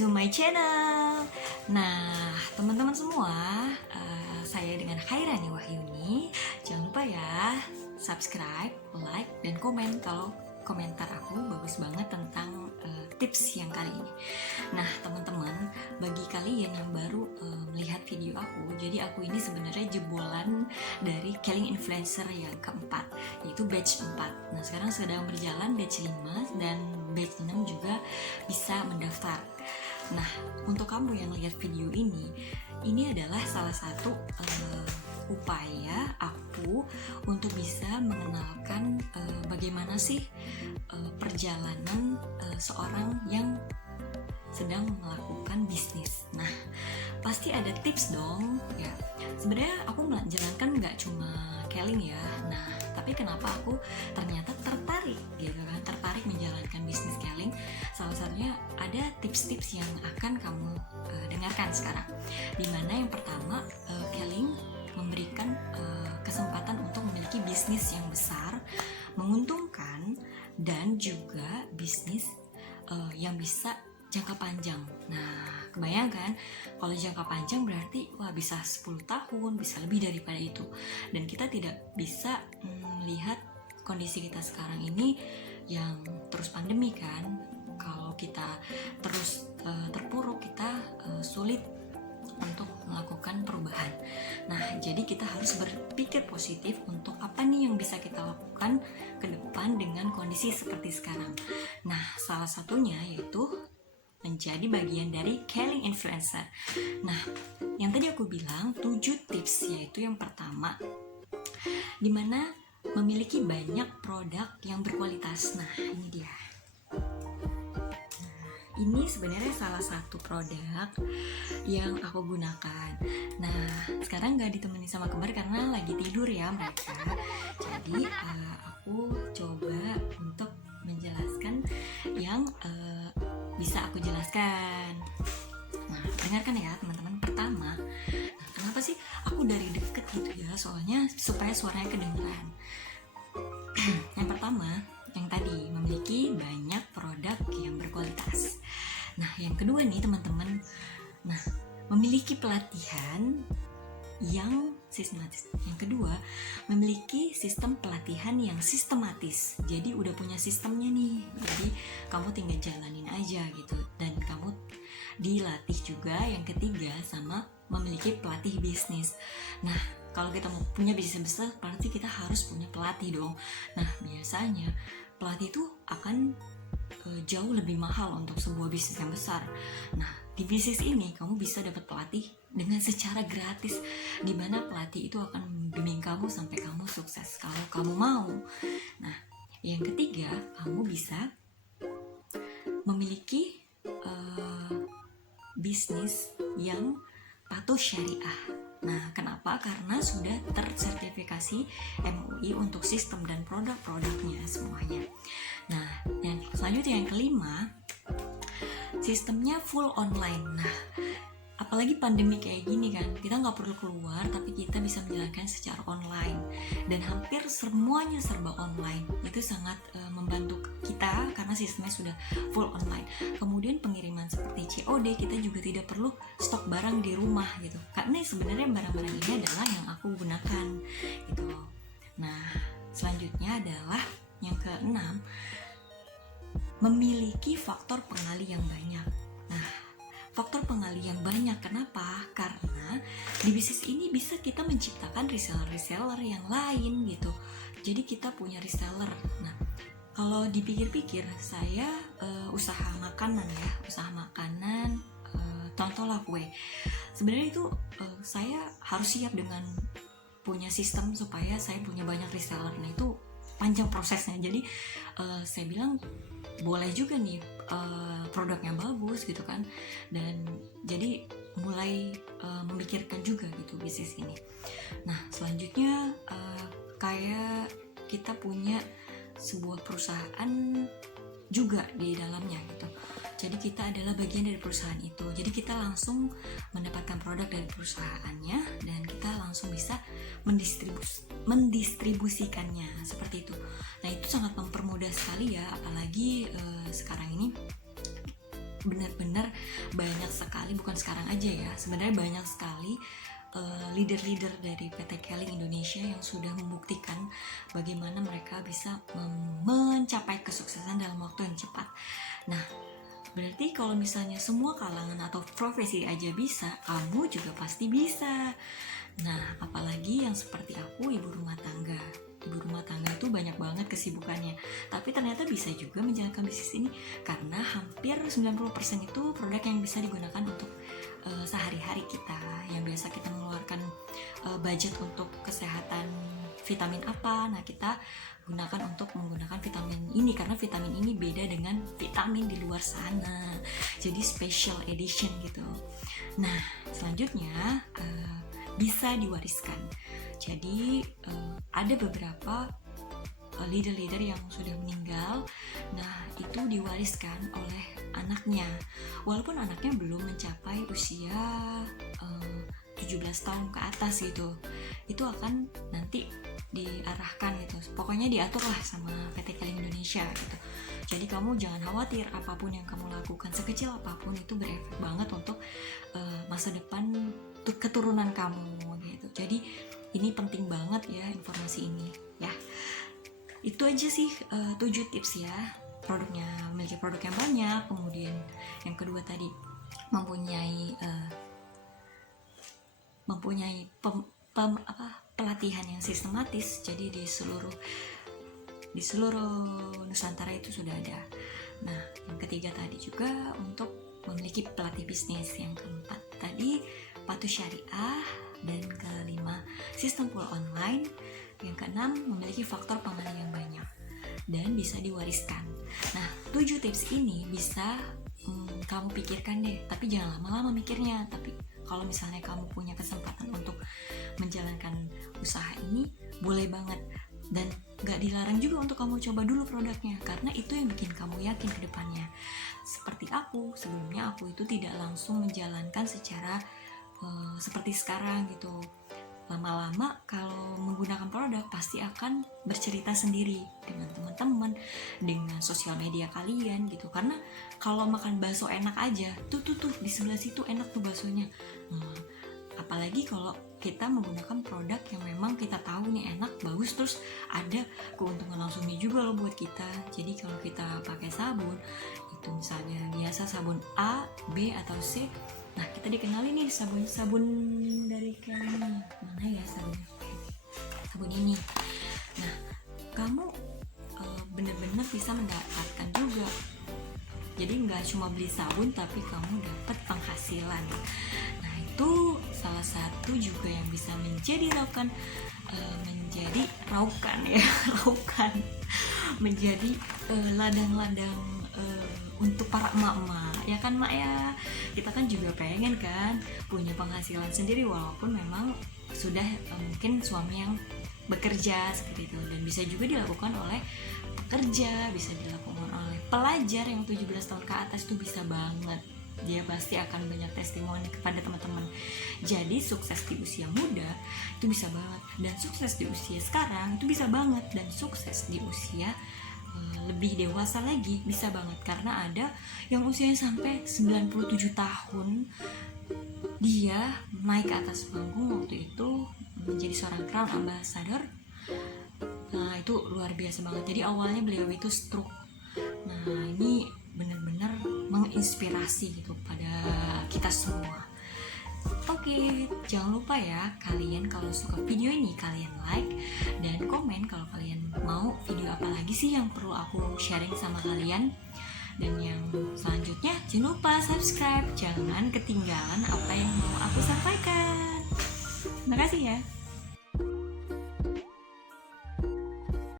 to my channel. Nah, teman-teman semua, saya dengan Khairani Wahyuni. Jangan lupa ya, subscribe, like, dan komen kalau komentar aku bagus banget tentang tips yang kali ini. Nah, teman-teman, bagi kalian yang baru melihat video aku, jadi aku ini sebenarnya jebolan dari Killing Influencer yang keempat, yaitu batch 4. Nah, sekarang sedang berjalan batch 5 dan batch 6 juga bisa mendaftar. Nah, untuk kamu yang lihat video ini adalah salah satu upaya aku untuk bisa mengenalkan bagaimana sih perjalanan seorang yang sedang melakukan bisnis. Nah, pasti ada tips dong ya. Sebenarnya aku menjalankan nggak cuma Killing ya. Nah, tapi kenapa aku ternyata tertarik gitu kan, tertarik menjalankan bisnis Killing? Salah satunya ada tips-tips yang akan kamu dengarkan sekarang. Dimana yang pertama, Killing memberikan kesempatan untuk memiliki bisnis yang besar, menguntungkan, dan juga bisnis yang bisa jangka panjang. Nah, kebayangkan kalau jangka panjang berarti wah bisa 10 tahun, bisa lebih daripada itu. Dan kita tidak bisa melihat kondisi kita sekarang ini yang terus pandemi kan. Kalau kita terus terpuruk, kita sulit untuk melakukan perubahan. Nah, jadi kita harus berpikir positif untuk apa nih yang bisa kita lakukan ke depan dengan kondisi seperti sekarang. Nah, salah satunya yaitu menjadi bagian dari Killing Influencer. Nah, yang tadi aku bilang 7 tips, yaitu yang pertama, dimana memiliki banyak produk yang berkualitas. Nah, ini dia. Ini sebenarnya salah satu produk yang aku gunakan. Nah, sekarang gak ditemani sama kembar karena lagi tidur ya mereka. Jadi aku coba untuk menjelaskan yang bisa aku jelaskan. Nah, dengarkan ya teman-teman. Pertama, nah, kenapa sih aku dari deket gitu ya? Soalnya supaya suaranya kedengeran. Yang pertama, yang tadi memiliki banyak produk yang berkualitas. Nah, yang kedua nih teman-teman, nah memiliki pelatihan yang sistematis. Yang kedua, memiliki sistem pelatihan yang sistematis. Jadi udah punya sistemnya nih. Jadi kamu tinggal jalanin aja gitu. Dan kamu dilatih juga. Yang ketiga, sama memiliki pelatih bisnis. Nah, kalau kita mau punya bisnis besar, berarti kita harus punya pelatih dong. Nah, biasanya pelatih itu akan jauh lebih mahal untuk sebuah bisnis yang besar. Nah, di bisnis ini kamu bisa dapat pelatih dengan secara gratis, di mana pelatih itu akan membimbing kamu sampai kamu sukses kalau kamu mau. Nah, yang ketiga, kamu bisa memiliki bisnis yang patuh syariah. Nah, kenapa? Karena sudah tersertifikasi MUI untuk sistem dan produk-produknya semuanya. Nah, yang selanjutnya yang kelima, sistemnya full online. Nah, apalagi pandemi kayak gini kan, kita nggak perlu keluar, tapi kita bisa menjalankan secara online. Dan hampir semuanya serba online. Itu sangat membantu kita karena sistemnya sudah full online. Kemudian pengiriman seperti COD, kita juga tidak perlu stok barang di rumah gitu. Karena sebenarnya barang-barang ini adalah yang aku gunakan gitu. Nah, selanjutnya adalah yang keenam, memiliki faktor pengali yang banyak. Nah, faktor pengali yang banyak kenapa? Karena di bisnis ini bisa kita menciptakan reseller-reseller yang lain gitu. Jadi kita punya reseller. Nah, kalau dipikir-pikir, saya usaha makanan ya, contohlah kue. Sebenarnya itu saya harus siap dengan punya sistem supaya saya punya banyak reseller. Nah, itu panjang prosesnya. Jadi saya bilang boleh juga nih produknya bagus gitu kan, dan jadi mulai memikirkan juga gitu bisnis ini. Nah, selanjutnya kayak kita punya sebuah perusahaan juga di dalamnya gitu. Jadi kita adalah bagian dari perusahaan itu. Jadi kita langsung mendapatkan produk dari perusahaannya dan kita langsung bisa mendistribusikannya seperti itu. Nah, itu sangat mempermudah sekali ya, apalagi sekarang ini benar-benar sekali, bukan sekarang aja ya, sebenarnya banyak sekali leader-leader dari PT Keling Indonesia yang sudah membuktikan bagaimana mereka bisa mencapai kesuksesan dalam waktu yang cepat. Nah, berarti kalau misalnya semua kalangan atau profesi aja bisa, kamu juga pasti bisa. Nah, apalagi yang seperti aku, ibu rumah tangga. Ibu rumah tangga itu banyak banget kesibukannya, tapi ternyata bisa juga menjalankan bisnis ini karena hampir 90% itu produk yang bisa digunakan untuk sehari-hari kita, yang biasa kita mengeluarkan budget untuk kesehatan vitamin apa, nah kita gunakan untuk menggunakan vitamin ini karena vitamin ini beda dengan vitamin di luar sana, jadi special edition gitu. Nah, selanjutnya bisa diwariskan. Jadi ada beberapa leader-leader yang sudah meninggal, nah itu diwariskan oleh anaknya, walaupun anaknya belum mencapai usia 17 tahun ke atas gitu, itu akan nanti diarahkan gitu, pokoknya diatur lah sama PT Keling Indonesia gitu. Jadi kamu jangan khawatir, apapun yang kamu lakukan, sekecil apapun itu berefek banget untuk masa depan keturunan kamu gitu. Jadi ini penting banget ya informasi ini ya. Itu aja sih 7 tips ya. Produknya, memiliki produk yang banyak, kemudian yang kedua tadi mempunyai pelatihan yang sistematis, jadi di seluruh Nusantara itu sudah ada. Nah, yang ketiga tadi juga untuk memiliki pelatih bisnis, yang keempat tadi patuh syariah, dan kelima sistem pool online, yang keenam memiliki faktor pengalaman yang banyak dan bisa diwariskan. Nah, 7 tips ini bisa kamu pikirkan deh, tapi jangan lama-lama mikirnya. Tapi kalau misalnya kamu punya kesempatan untuk menjalankan usaha ini, boleh banget, dan gak dilarang juga untuk kamu coba dulu produknya, karena itu yang bikin kamu yakin ke depannya. Seperti aku, sebelumnya aku itu tidak langsung menjalankan secara seperti sekarang gitu. Lama-lama kalau menggunakan produk pasti akan bercerita sendiri dengan teman-teman, dengan sosial media kalian gitu. Karena kalau makan bakso enak aja, tuh di sebelah situ enak tuh baksonya. Apalagi kalau kita menggunakan produk yang memang kita tahu nih enak, bagus, terus ada keuntungan langsungnya juga loh buat kita. Jadi kalau kita pakai sabun, itu misalnya biasa sabun A, B, atau C, nah kita dikenali nih sabun dari Keling, mana ya sabun ini. Nah, kamu benar-benar bisa mendapatkan juga. Jadi nggak cuma beli sabun, tapi kamu dapat penghasilan. Nah, itu salah satu juga yang bisa menjadi raukan menjadi ladang-ladang untuk para emak-emak, ya kan mak ya. Kita kan juga pengen kan punya penghasilan sendiri, walaupun memang sudah mungkin suami yang bekerja seperti itu, dan bisa juga dilakukan oleh pekerja, bisa dilakukan oleh pelajar yang 17 tahun ke atas, itu bisa banget. Dia pasti akan banyak testimoni kepada teman-teman. Jadi sukses di usia muda itu bisa banget, dan sukses di usia sekarang itu bisa banget, dan sukses di usia lebih dewasa lagi bisa banget. Karena ada yang usianya sampai 97 tahun dia naik ke atas panggung waktu itu menjadi seorang crown ambassador. Nah, itu luar biasa banget. Jadi awalnya beliau itu stroke. Nah, ini benar-benar menginspirasi gitu pada kita semua. Oke, jangan lupa ya, kalian kalau suka video ini kalian like dan komen kalau kalian mau video apa lagi sih yang perlu aku sharing sama kalian. Dan yang selanjutnya jangan lupa subscribe, jangan ketinggalan apa yang mau aku sampaikan. Terima kasih ya.